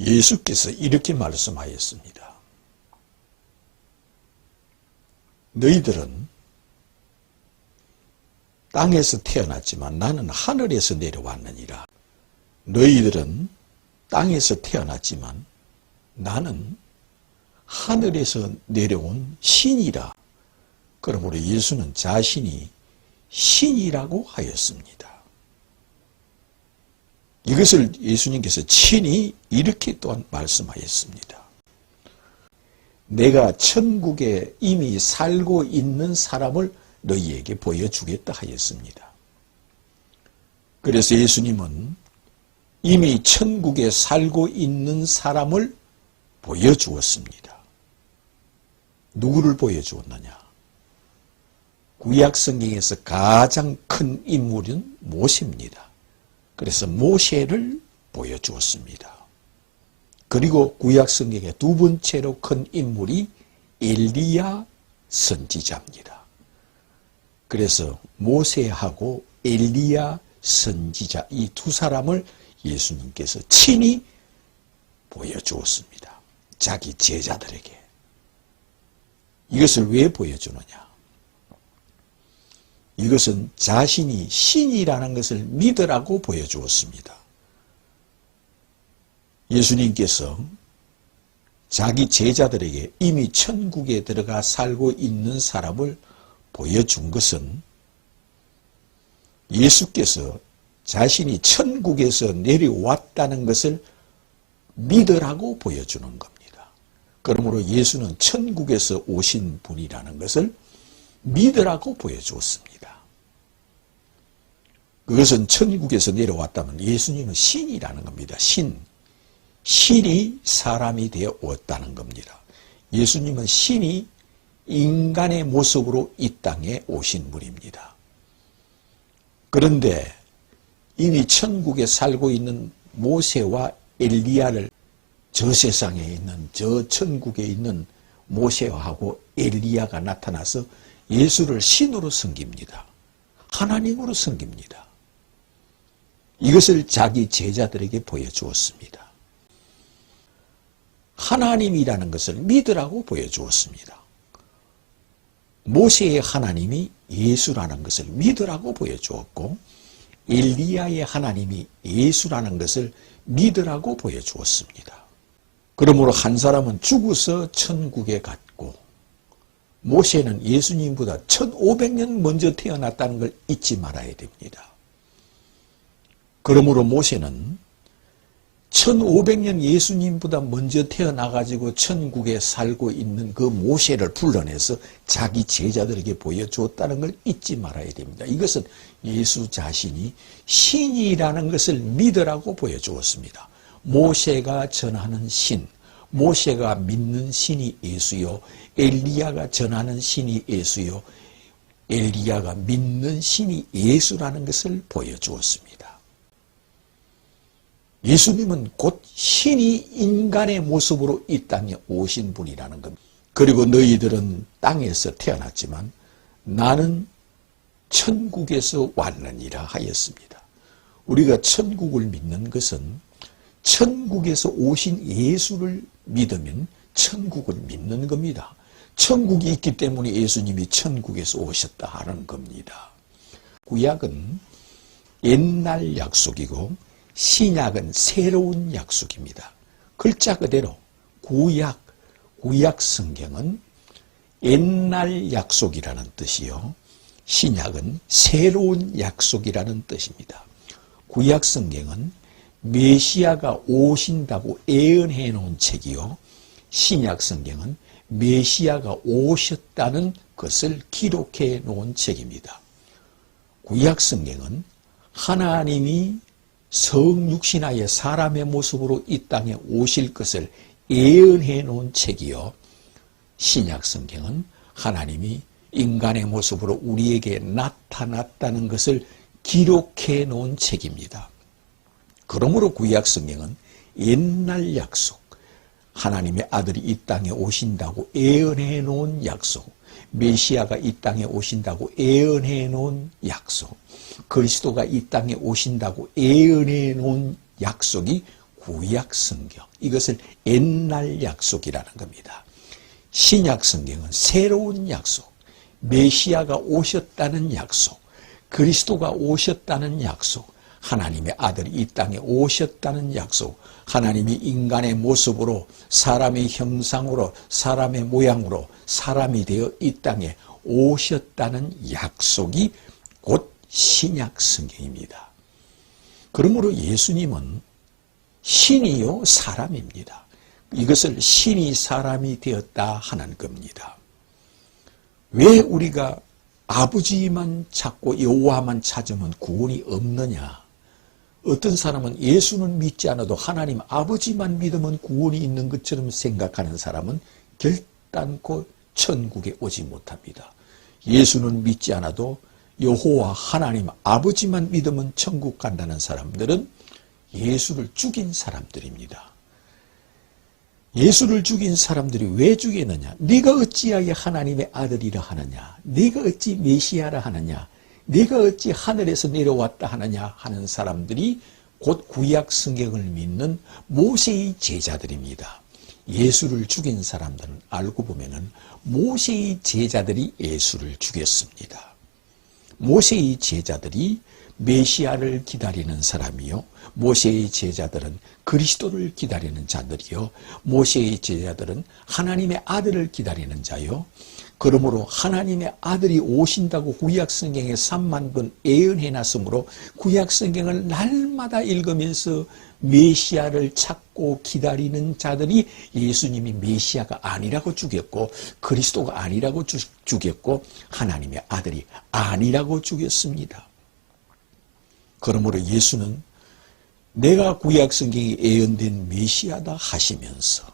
예수께서 이렇게 말씀하였습니다. 너희들은 땅에서 태어났지만 나는 하늘에서 내려왔느니라. 너희들은 땅에서 태어났지만 나는 하늘에서 내려온 신이라. 그러므로 예수는 자신이 신이라고 하였습니다. 이것을 예수님께서 친히 이렇게 또한 말씀하였습니다. 내가 천국에 이미 살고 있는 사람을 너희에게 보여주겠다 하였습니다. 그래서 예수님은 이미 천국에 살고 있는 사람을 보여주었습니다. 누구를 보여주었느냐? 구약 성경에서 가장 큰 인물은 모세입니다. 그래서 모세를 보여주었습니다. 그리고 구약 성경의 두 번째로 큰 인물이 엘리야 선지자입니다. 그래서 모세하고 엘리야 선지자 이 두 사람을 예수님께서 친히 보여주었습니다. 자기 제자들에게. 이것을 왜 보여주느냐? 이것은 자신이 신이라는 것을 믿으라고 보여주었습니다. 예수님께서 자기 제자들에게 이미 천국에 들어가 살고 있는 사람을 보여준 것은 예수께서 자신이 천국에서 내려왔다는 것을 믿으라고 보여주는 겁니다. 그러므로 예수는 천국에서 오신 분이라는 것을 믿으라고 보여주었습니다. 그것은 천국에서 내려왔다면 예수님은 신이라는 겁니다. 신이 사람이 되어 왔다는 겁니다. 예수님은 신이 인간의 모습으로 이 땅에 오신 분입니다. 그런데 이미 천국에 살고 있는 모세와 엘리야를 저 세상에 있는 저 천국에 있는 모세하고 엘리야가 나타나서 예수를 신으로 섬깁니다. 하나님으로 섬깁니다. 이것을 자기 제자들에게 보여주었습니다. 하나님이라는 것을 믿으라고 보여주었습니다. 모세의 하나님이 예수라는 것을 믿으라고 보여주었고 엘리야의 하나님이 예수라는 것을 믿으라고 보여주었습니다. 그러므로 한 사람은 죽어서 천국에 갔고 모세는 예수님보다 1500년 먼저 태어났다는 걸 잊지 말아야 됩니다. 그러므로 모세는 1500년 예수님보다 먼저 태어나가지고 천국에 살고 있는 그 모세를 불러내서 자기 제자들에게 보여주었다는 걸 잊지 말아야 됩니다. 이것은 예수 자신이 신이라는 것을 믿으라고 보여주었습니다. 모세가 전하는 신, 모세가 믿는 신이 예수요, 엘리야가 전하는 신이 예수요, 엘리야가 믿는 신이 예수라는 것을 보여주었습니다. 예수님은 곧 신이 인간의 모습으로 이 땅에 오신 분이라는 겁니다. 그리고 너희들은 땅에서 태어났지만 나는 천국에서 왔느니라 하였습니다. 우리가 천국을 믿는 것은 천국에서 오신 예수를 믿으면 천국을 믿는 겁니다. 천국이 있기 때문에 예수님이 천국에서 오셨다 하는 겁니다. 구약은 옛날 약속이고 신약은 새로운 약속입니다. 글자 그대로 구약 성경은 옛날 약속이라는 뜻이요. 신약은 새로운 약속이라는 뜻입니다. 구약 성경은 메시아가 오신다고 예언해 놓은 책이요. 신약 성경은 메시아가 오셨다는 것을 기록해 놓은 책입니다. 구약 성경은 하나님이 성육신하여 사람의 모습으로 이 땅에 오실 것을 예언해 놓은 책이요. 신약 성경은 하나님이 인간의 모습으로 우리에게 나타났다는 것을 기록해 놓은 책입니다. 그러므로 구약 성경은 옛날 약속, 하나님의 아들이 이 땅에 오신다고 예언해 놓은 약속, 메시아가 이 땅에 오신다고 예언해 놓은 약속, 그리스도가 이 땅에 오신다고 예언해 놓은 약속이 구약 성경, 이것을 옛날 약속이라는 겁니다. 신약 성경은 새로운 약속, 메시아가 오셨다는 약속, 그리스도가 오셨다는 약속, 하나님의 아들이 이 땅에 오셨다는 약속, 하나님이 인간의 모습으로 사람의 형상으로 사람의 모양으로 사람이 되어 이 땅에 오셨다는 약속이 곧 신약 성경입니다. 그러므로 예수님은 신이요 사람입니다. 이것을 신이 사람이 되었다 하는 겁니다. 왜 우리가 아버지만 찾고 여호와만 찾으면 구원이 없느냐? 어떤 사람은 예수는 믿지 않아도 하나님 아버지만 믿으면 구원이 있는 것처럼 생각하는 사람은 결단코 천국에 오지 못합니다. 예수는 믿지 않아도 여호와 하나님 아버지만 믿으면 천국 간다는 사람들은 예수를 죽인 사람들입니다. 예수를 죽인 사람들이 왜 죽였느냐? 네가 어찌하여 하나님의 아들이라 하느냐? 네가 어찌 메시아라 하느냐? 네가 어찌 하늘에서 내려왔다 하느냐 하는 사람들이 곧 구약 성경을 믿는 모세의 제자들입니다. 예수를 죽인 사람들은 알고 보면은 모세의 제자들이 예수를 죽였습니다. 모세의 제자들이 메시아를 기다리는 사람이요, 모세의 제자들은 그리스도를 기다리는 자들이요, 모세의 제자들은 하나님의 아들을 기다리는 자요. 그러므로 하나님의 아들이 오신다고 구약성경에 3만 번 예언해놨으므로 구약성경을 날마다 읽으면서 메시아를 찾고 기다리는 자들이 예수님이 메시아가 아니라고 죽였고 그리스도가 아니라고 죽였고 하나님의 아들이 아니라고 죽였습니다. 그러므로 예수는 내가 구약성경에 예언된 메시아다 하시면서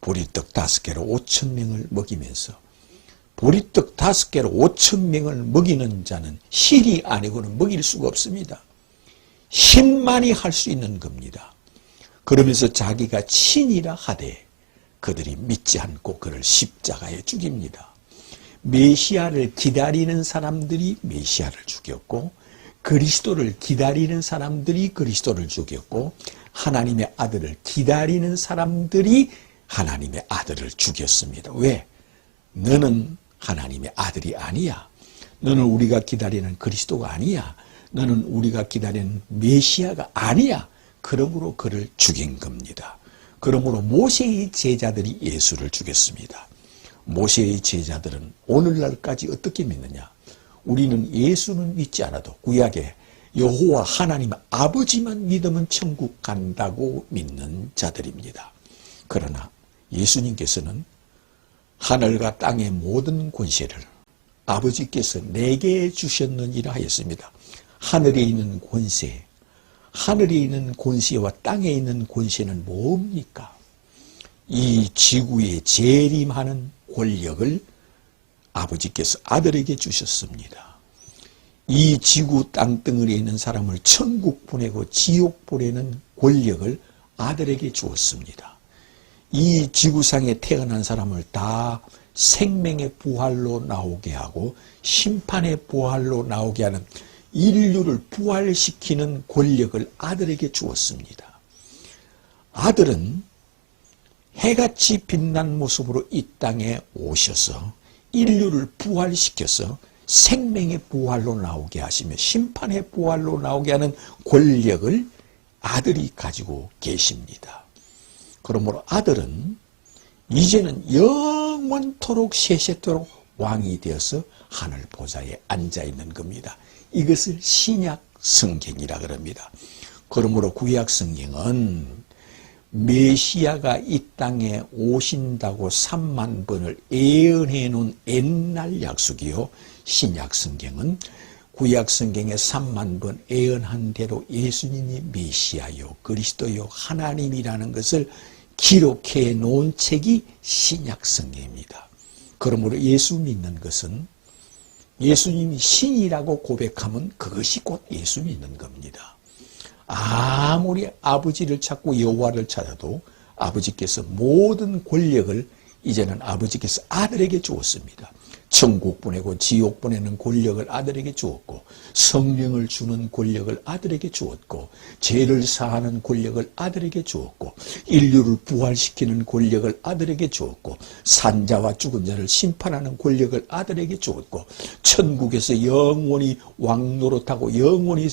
보리떡 5개로 5,000명을 먹이면서 보리떡 5개로 5,000명을 먹이는 자는 신이 아니고는 먹일 수가 없습니다. 신만이 할 수 있는 겁니다. 그러면서 자기가 신이라 하되 그들이 믿지 않고 그를 십자가에 죽입니다. 메시아를 기다리는 사람들이 메시아를 죽였고 그리스도를 기다리는 사람들이 그리스도를 죽였고 하나님의 아들을 기다리는 사람들이 하나님의 아들을 죽였습니다. 왜? 너는 하나님의 아들이 아니야. 너는 우리가 기다리는 그리스도가 아니야. 너는 우리가 기다리는 메시아가 아니야. 그러므로 그를 죽인 겁니다. 그러므로 모세의 제자들이 예수를 죽였습니다. 모세의 제자들은 오늘날까지 어떻게 믿느냐? 우리는 예수는 믿지 않아도 구약에 여호와 하나님 아버지만 믿으면 천국 간다고 믿는 자들입니다. 그러나 예수님께서는 하늘과 땅의 모든 권세를 아버지께서 내게 주셨느니라 하였습니다. 하늘에 있는 권세, 하늘에 있는 권세와 땅에 있는 권세는 뭡니까? 이 지구에 재림하는 권력을 아버지께서 아들에게 주셨습니다. 이 지구 땅덩어리에 있는 사람을 천국 보내고 지옥 보내는 권력을 아들에게 주었습니다. 이 지구상에 태어난 사람을 다 생명의 부활로 나오게 하고 심판의 부활로 나오게 하는 인류를 부활시키는 권력을 아들에게 주었습니다. 아들은 해같이 빛난 모습으로 이 땅에 오셔서 인류를 부활시켜서 생명의 부활로 나오게 하시며 심판의 부활로 나오게 하는 권력을 아들이 가지고 계십니다. 그러므로 아들은 이제는 영원토록 세세토록 왕이 되어서 하늘 보좌에 앉아 있는 겁니다. 이것을 신약 성경이라 그럽니다. 그러므로 구약 성경은 메시아가 이 땅에 오신다고 3만 번을 예언해 놓은 옛날 약속이요. 신약 성경은 구약 성경에 3만 번 예언한 대로 예수님이 메시아요, 그리스도요, 하나님이라는 것을 기록해 놓은 책이 신약 성경입니다. 그러므로 예수 믿는 것은 예수님이 신이라고 고백하면 그것이 곧 예수 믿는 겁니다. 아무리 아버지를 찾고 여호와를 찾아도 아버지께서 모든 권력을 이제는 아버지께서 아들에게 주었습니다. 천국 보내고 지옥 보내는 권력을 아들에게 주었고, 성령을 주는 권력을 아들에게 주었고, 죄를 사하는 권력을 아들에게 주었고, 인류를 부활시키는 권력을 아들에게 주었고, 산자와 죽은 자를 심판하는 권력을 아들에게 주었고, 천국에서 영원히 왕노릇하고 영원히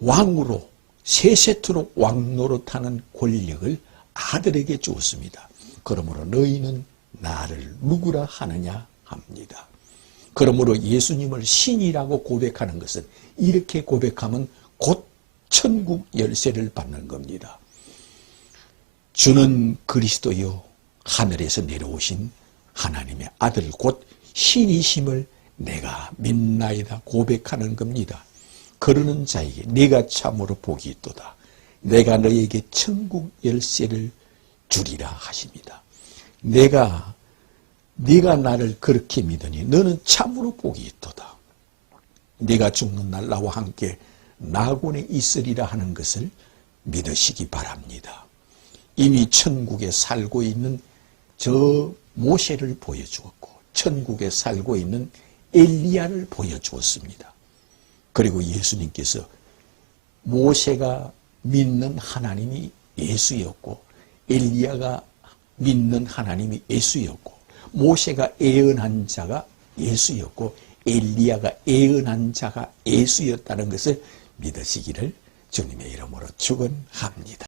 왕으로 세세토록 왕노릇하는 권력을 아들에게 주었습니다. 그러므로 너희는 나를 누구라 하느냐 합니다. 그러므로 예수님을 신이라고 고백하는 것은 이렇게 고백하면 곧 천국 열쇠를 받는 겁니다. 주는 그리스도요 하늘에서 내려오신 하나님의 아들 곧 신이심을 내가 믿나이다 고백하는 겁니다. 그러는 자에게 내가 참으로 복이 있도다. 내가 너에게 천국 열쇠를 주리라 하십니다. 네가 나를 그렇게 믿으니 너는 참으로 복이 있도다. 네가 죽는 날 나와 함께 낙원에 있으리라 하는 것을 믿으시기 바랍니다. 이미 천국에 살고 있는 저 모세를 보여주었고 천국에 살고 있는 엘리야를 보여주었습니다. 그리고 예수님께서 모세가 믿는 하나님이 예수였고 엘리야가 믿는 하나님이 예수였고 모세가 예언한 자가 예수였고 엘리야가 예언한 자가 예수였다는 것을 믿으시기를 주님의 이름으로 축원합니다.